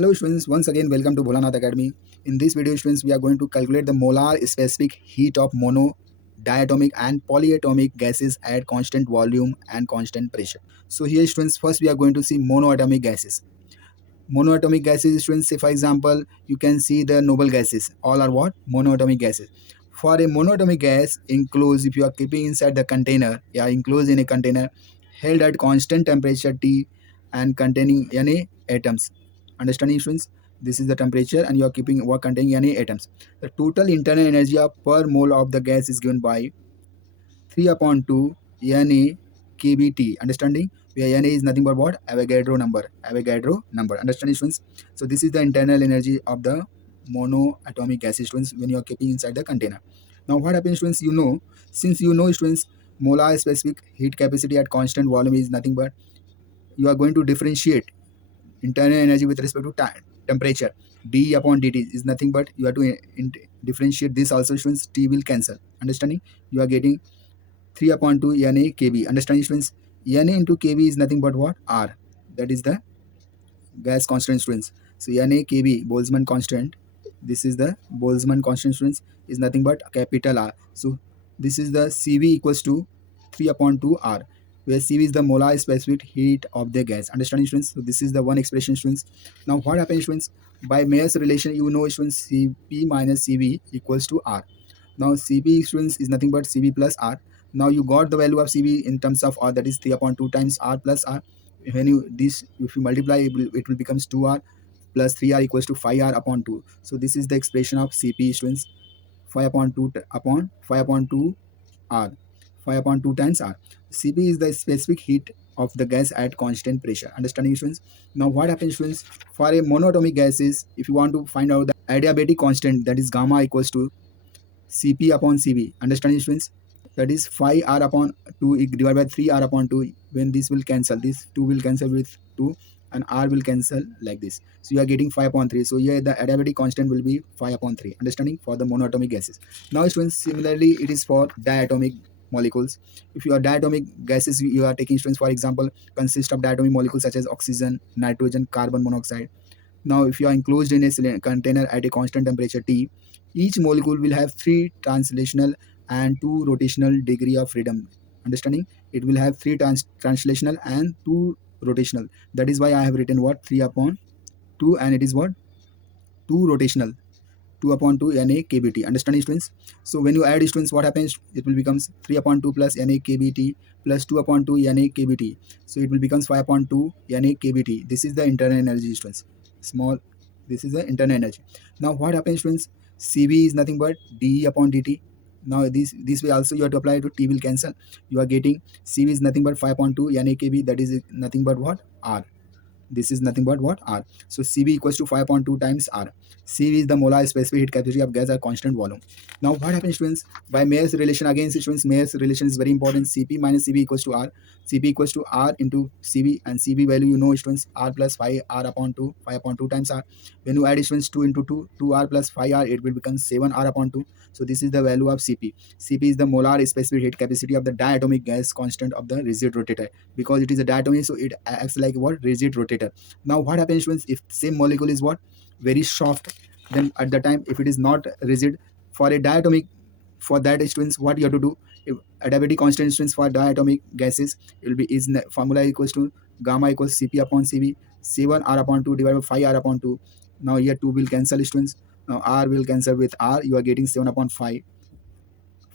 Hello students, once again welcome to BholanathAcademy. In this video students, we are going to calculate the molar specific heat of mono, diatomic and polyatomic gases at constant volume and constant pressure. So here students, first we are going to see monoatomic gases. Monoatomic gases students, say for example, you can see the noble gases. All are what? Monoatomic gases. For a monoatomic gas enclosed, if you are keeping inside the container, enclosed in a container held at constant temperature T and containing Na atoms. Understanding students? This is the temperature and you are keeping what containing Na atoms. The total internal energy of per mole of the gas is given by 3 upon 2 Na kBT. Understanding? Where Na is nothing but what? Avogadro number. Avogadro number. Understanding students? So this is the internal energy of the monoatomic gases students when you are keeping inside the container. Now what happens students? Since students, molar specific heat capacity at constant volume is nothing but you are going to differentiate internal energy with respect to temperature. D upon dt is nothing but you have to differentiate this also students. T will cancel. Understanding? You are getting 3 upon 2 Na kb. Understanding students? Na into kb is nothing but what? R. That is the gas constant students. So Na kb Boltzmann constant. This is the Boltzmann constant students is nothing but capital R. So this is the Cv equals to 3 upon 2 R, where Cv is the molar specific heat of the gas. Understanding students? So this is the one expression students. Now what happens students? By Mayer's relation students, Cp minus Cv equals to R. Now Cp students is nothing but Cv plus R. Now you got the value of Cv in terms of R, that is 3 upon 2 times R plus R. When if you multiply it will becomes 2R plus 3R equals to 5R upon 2. So this is the expression of Cp students. 5 upon 2 upon 5 upon 2 R. 5 upon 2 times R. Cp is the specific heat of the gas at constant pressure. Understanding students? Now what happens students? For a monoatomic gases, if you want to find out the adiabatic constant, that is gamma equals to Cp upon Cv. Understanding students? That is 5R upon 2 divided by 3R upon 2. When this will cancel, this 2 will cancel with 2 and R will cancel like this. So you are getting 5 upon 3. So here the adiabatic constant will be 5 upon 3. Understanding? For the monoatomic gases. Now students, similarly it is for diatomic molecules. If you are diatomic gases, you are taking students, for example, consist of diatomic molecules such as oxygen, nitrogen, carbon monoxide. Now if you are enclosed in a container at a constant temperature T, each molecule will have 3 translational and 2 rotational degree of freedom. Understanding? It will have 3 translational and 2 rotational. That is why I have written what? 3 upon 2 and it is what? 2 rotational. 2 upon 2 Na kbt. Understanding students? So when you add students, what happens? It will becomes 3 upon 2 plus Na kbt plus 2 upon 2 Na kbt. So it will becomes 5 upon 2 Na kbt. This is the internal energy students. This is the internal energy. Now what happens students? Cv is nothing but dE upon dt. Now this way also you have to apply to T will cancel. You are getting Cv is nothing but 5 upon 2 Na kb. That is nothing but what? R. This is nothing but what? R. So Cv equals to 5 upon 2 times R. Cv is the molar specific heat capacity of gas at constant volume. Now what happens students? By Mayer's relation, again students, Mayer's relation is very important. Cp minus Cv equals to R. Cp equals to R into Cv, and Cv value students, R plus 5 R upon 2, 5 upon 2 times R. When you add students 2 into 2, 2R plus 5R, it will become 7R upon 2. So this is the value of Cp. Cp is the molar specific heat capacity of the diatomic gas constant of the rigid rotator. Because it is a diatomic, so it acts like what? Rigid rotator. Now what happens students? If same molecule is what? Very soft, then at the time if it is not rigid, for a diatomic, for that students, what you have to do? If adiabatic constant students for diatomic gases, it will be formula equals to gamma equals Cp upon Cv, 7R upon 2 divided by 5R upon 2. Now here 2 will cancel students. Now R will cancel with R. You are getting 7 upon 5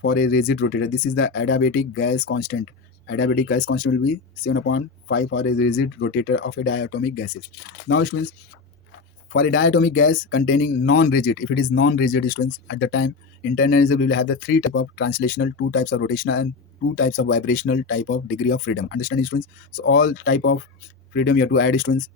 for a rigid rotator. This is the adiabatic gas constant. Adiabatic gas constant will be 7 upon 5 for a rigid rotator of a diatomic gases. Now students, for a diatomic gas containing non-rigid, if it is non-rigid students, at the time internal energy will have the 3 type of translational, 2 types of rotational and 2 types of vibrational type of degree of freedom. Understanding students? So all type of freedom you have to add students.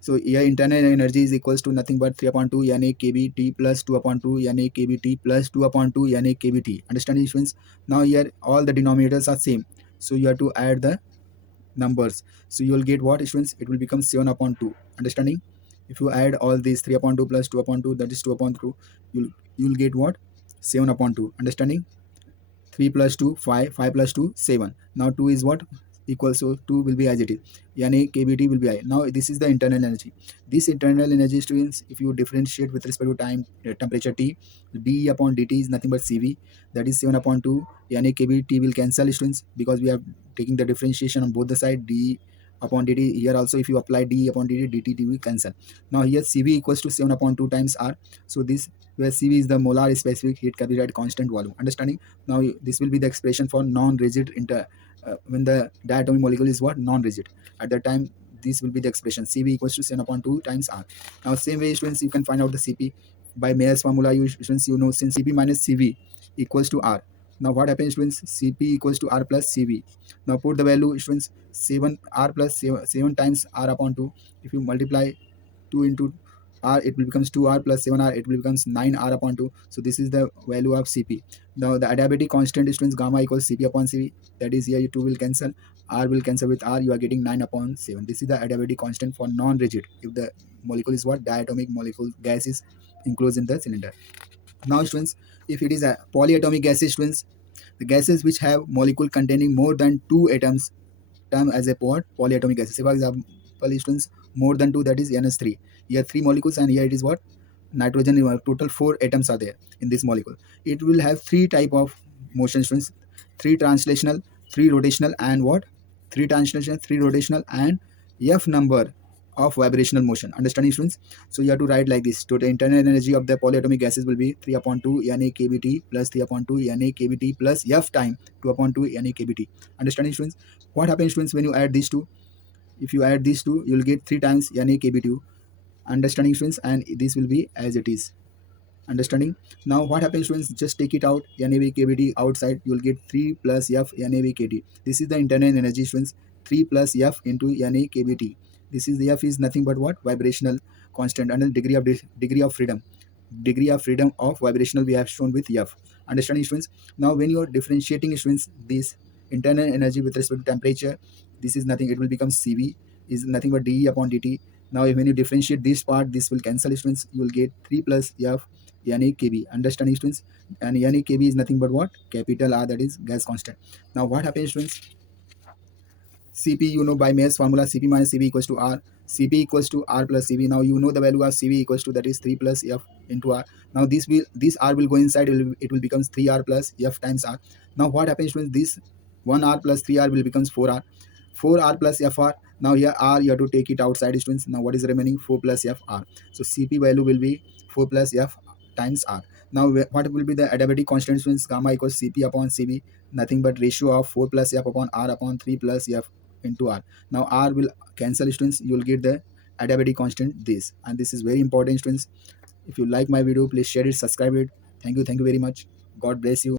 So here internal energy is equals to nothing but 3 upon 2 Na kbt plus 2 upon 2 Na kbt plus 2 upon 2 Na kbt. Understanding students? Now here all the denominators are same. So you have to add the numbers. So you will get what students? It will become 7 upon 2. Understanding? If you add all these 3 upon 2 plus 2 upon 2, that is 2 upon 2, you'll get what? 7 upon 2. Understanding? 3 plus 2, 5, 5 plus 2, 7. Now 2 is what? equals to 2 will be as it is, yani kBT will be I. Now this is the internal energy. This internal energy, students, if you differentiate with respect to time, temperature T, dE upon dt is nothing but Cv, that is 7 upon 2, yani kBT will cancel, students, because we are taking the differentiation on both the side, dE upon dt. Here also if you apply dE upon dt, dt will cancel. Now here Cv equals to 7 upon 2 times R. So this, where Cv is the molar specific heat capacity at constant volume. Understanding? Now this will be the expression for non-rigid when the diatomic molecule is what, non-rigid. At that time, this will be the expression Cv equals to 7 upon 2 times R. Now same way, students, you can find out the Cp by Mayer's formula. You students, you know, since Cp minus Cv equals to R. Now what happens, students? Cp equals to R plus Cv. Now put the value, students, 7 R plus 7 times R upon 2. If you multiply 2 into R, it will becomes 2R plus 7R, it will becomes 9R upon 2. So this is the value of Cp. Now the adiabatic constant, students, gamma equals Cp upon Cv. That is, here 2 will cancel, R will cancel with R, you are getting 9 upon 7. This is the adiabatic constant for non-rigid, if the molecule is what, diatomic molecule, gas is enclosed in the cylinder. Now, students, if it is a polyatomic gases, students, the gases which have molecule containing more than 2 atoms term as a polyatomic gases. Say for example, students, more than 2, that is NS3. Here 3 molecules, and here it is what, nitrogen. Total 4 atoms are there in this molecule. It will have 3 type of motion, students: 3 translational, 3 rotational, and what, 3 translational, 3 rotational, and F number of vibrational motion. Understanding, students? So you have to write like this: total internal energy of the polyatomic gases will be 3 upon 2 Na kBT plus 3 upon 2 Na kBT plus F time 2 upon 2 Na kBT. Understanding, students? What happens, students, when you add these two? If you add these two, you will get 3 times Na kBT. Understanding, students? And this will be as it is. Understanding? Now what happens, students? Just take it out, NAV kBT outside, you will get 3 plus F NAV kT. This is the internal energy, students. 3 plus F into Na kBT. This is, the F is nothing but what, vibrational constant, and the degree of freedom. Degree of freedom of vibrational we have shown with F. Understanding, students? Now when you are differentiating, students, this internal energy with respect to temperature, this is nothing, it will become Cv is nothing but dE upon dt. Now when you differentiate this part, this will cancel, students. You will get 3 plus F Na kb. Understanding, students? And Na kb is nothing but what, capital R, that is gas constant. Now what happens, students? Cp, you know, by Mayer's formula, Cp minus Cv equals to R. Cp equals to R plus Cv. Now you know the value of Cv equals to, that is 3 plus F into R. Now this R will go inside, it will becomes 3R plus F times R. Now what happens, when this 1R plus 3R will becomes 4R. 4R plus FR. Now here R, you have to take it outside, students. Now what is remaining? 4 plus FR. So Cp value will be 4 plus F times R. Now what will be the adiabatic constant, students? Gamma equals Cp upon Cv, nothing but ratio of 4 plus F upon R upon 3 plus F into R. Now R will cancel, students. You will get the adiabatic constant, this, and this is very important, students. If you like my video, please share it, subscribe it. Thank you very much. God bless you.